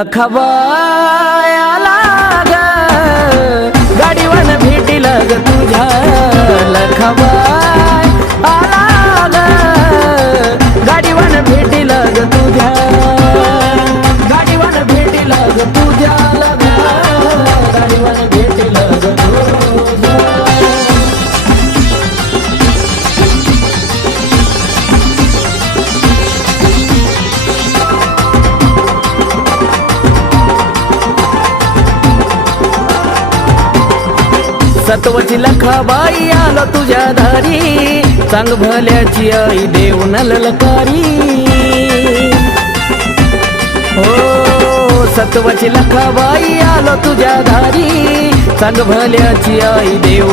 लखबाय आला ग गाडीवान भेटील ग तुझ्या लखबाय आला ग गाडीवान भेटील ग तुझ्या गाडीवान भेटील ग तुझ्या गाडीवान भेटील ग तुझ्या सत्वची लखाबाई आलो तुझ्या दारी चांग भल्याची आई देऊन ललकारी हो सत्वची लखाबाई आलो तुझ्या दारी चांग भल्याची आई देऊन